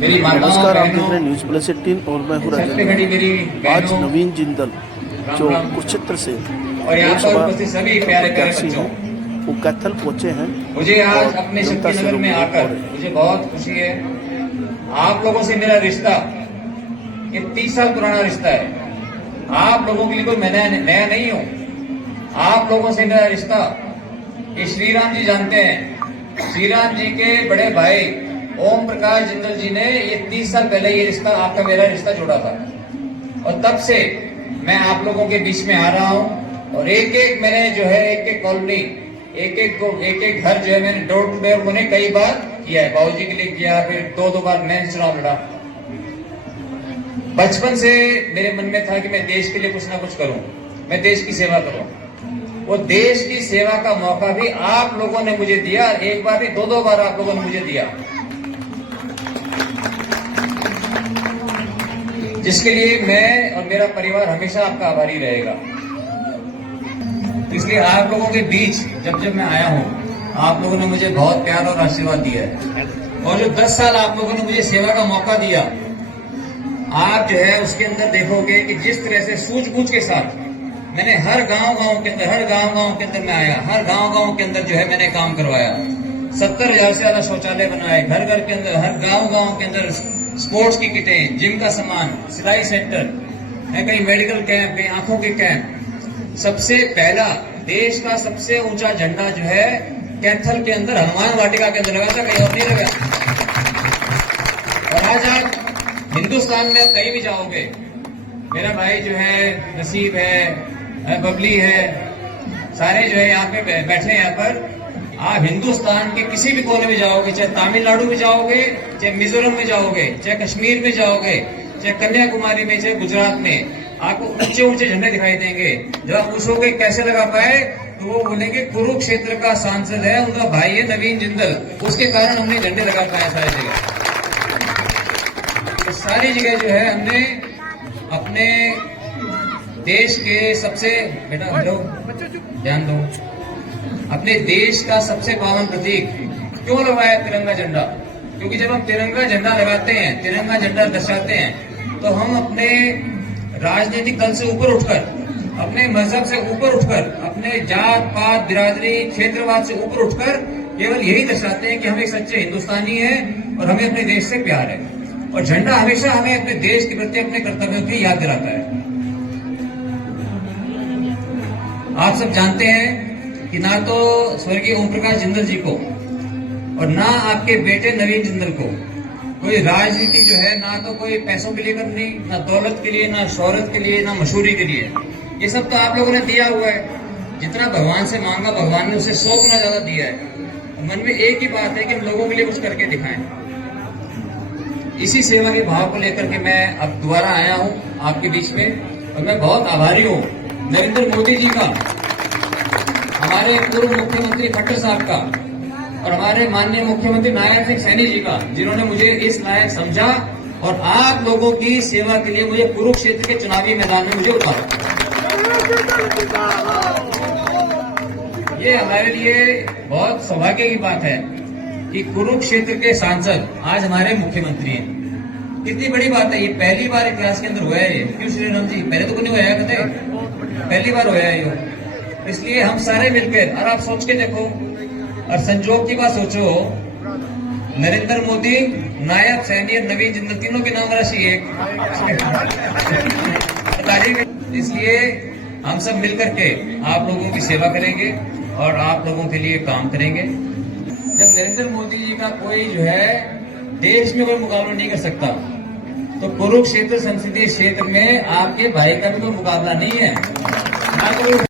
नमस्कार, आप देख रहे हैं न्यूज प्लस 18 और मैं हूँ राजेंद्र। आज नवीन जिंदल जो कुरुक्षेत्र से लोकसभा प्रत्याशी हैं वो कैथल पहुंचे हैं। मुझे आज अपने शक्ति नगर में आकर मुझे बहुत खुशी है। आप लोगों से मेरा रिश्ता ये 30 साल पुराना रिश्ता है। आप लोगों के लिए कोई मैं नया नहीं हूँ। आप लोगों से मेरा रिश्ता ये श्री राम जी जानते हैं। श्री राम जी के बड़े भाई ओम प्रकाश जिंदल जी ने ये 30 साल पहले ये रिश्ता आपका मेरा रिश्ता जोड़ा था और तब से मैं आप लोगों के बीच में आ रहा हूँ। और एक एक मैंने जो है एक कॉलोनी एक एक घर जो है मैंने डोर टू डोर मैंने कई बार किया है। बाबूजी के लिए किया, फिर दो बार मैं चुनाव लड़ा। बचपन से मेरे मन में था कि मैं देश के लिए कुछ ना कुछ करूं, मैं देश की सेवा करूं। वो देश की सेवा का मौका भी आप लोगों ने मुझे दिया, एक बार नहीं दो बार आप लोगों ने मुझे दिया, जिसके लिए मैं और मेरा परिवार हमेशा आपका आभारी रहेगा। इसलिए आप लोगों के बीच जब मैं आया हूं, आप लोगों ने मुझे बहुत प्यार और आशीर्वाद दिया है। और जो 10 साल आप लोगों ने मुझे सेवा का मौका दिया, आप जो है उसके अंदर देखोगे कि जिस तरह से सूझबूझ के साथ मैंने हर गांव के अंदर मैं आया, हर गांव के अंदर जो है मैंने काम करवाया। 70,000 से ज्यादा शौचालय बनाए, घर के अंदर, हर गांव के अंदर स्पोर्ट्स की किटें, जिम का सामान, सिलाई सेंटर, कहीं मेडिकल कैंप, कहीं आंखों के कैंप। सबसे पहला देश का सबसे ऊंचा झंडा जो है कैथल के अंदर हनुमान वाटिका के अंदर लगा था, कहीं और नहीं लगा। और आज आप हिंदुस्तान में कहीं भी जाओगे, मेरा भाई जो है नसीब है, बबली है, सारे जो है यहाँ पे बैठे हैं। यहाँ पर आप हिंदुस्तान के किसी भी कोने में जाओगे, चाहे तमिलनाडु में जाओगे, चाहे मिजोरम में जाओगे, चाहे कश्मीर में जाओगे, चाहे कन्याकुमारी में, चाहे गुजरात में, आपको ऊंचे ऊंचे झंडे दिखाई देंगे। जब आप पूछोगे कैसे लगा पाए, तो वो बोलेंगे कुरुक्षेत्र का सांसद है, उनका भाई है नवीन जिंदल, उसके कारण हमने झंडे लगा पाए सारी जगह। तो सारी जगह जो है हमने अपने देश के सबसे, बेटा हेलो ध्यान दो, अपने देश का सबसे पावन प्रतीक क्यों लगाया तिरंगा झंडा? क्योंकि जब हम तिरंगा झंडा लगाते हैं, तिरंगा झंडा दर्शाते हैं, तो हम अपने राजनीतिक दल से ऊपर उठकर, अपने मजहब से ऊपर उठकर, अपने जात पात बिरादरी क्षेत्रवाद से ऊपर उठकर केवल यही दर्शाते हैं कि हम एक सच्चे हिंदुस्तानी हैं और हमें अपने देश से प्यार है। और झंडा हमेशा हमें अपने देश के प्रति अपने कर्तव्यों की याद दिलाता है। आप सब जानते हैं कि ना तो स्वर्गीय ओम प्रकाश जिंदल जी को और ना आपके बेटे नवीन जिंदल को कोई राजनीति जो है, ना तो कोई पैसों के लिए करनी, ना दौलत के लिए, ना शोहरत के लिए, ना मशहूरी के लिए। ये सब तो आप लोगों ने दिया हुआ है। जितना भगवान से मांगा, भगवान ने उसे 100 गुना ज्यादा दिया है। मन में एक ही बात है कि हम लोगों के लिए कुछ करके दिखाएं। इसी सेवा के भाव को लेकर के मैं अब दोबारा आया हूं आपके बीच में, और मैं बहुत आभारी हूं नरेंद्र मोदी जी का, हमारे पूर्व मुख्यमंत्री खट्टर साहब का, और हमारे माननीय मुख्यमंत्री नारायण सिंह सैनी जी का, जिन्होंने मुझे इस लायक समझा और आप लोगों की सेवा के लिए मुझे कुरुक्षेत्र के चुनावी मैदान में मुझे उतारा। ये हमारे लिए बहुत सौभाग्य की बात है कि कुरुक्षेत्र के सांसद आज हमारे मुख्यमंत्री हैं। कितनी बड़ी बात है, ये पहली बार इतिहास के अंदर हुआ है। ये क्यों श्री राम जी, पहले तो नहीं हुआ है, कहते पहली बार हुआ है ये। इसलिए हम सारे मिलकर, और आप सोच के देखो, और संजोग की बात सोचो, नरेंद्र मोदी, नायब सैनी और नवीन जिंदल, तीनों के नाम राशि एक। इसलिए हम सब मिलकर के आप लोगों की सेवा करेंगे और आप लोगों के लिए काम करेंगे। जब नरेंद्र मोदी जी का कोई जो है देश में कोई मुकाबला नहीं कर सकता, तो कुरुक्षेत्र संसदीय क्षेत्र में आपके भाई का भी कोई मुकाबला नहीं है।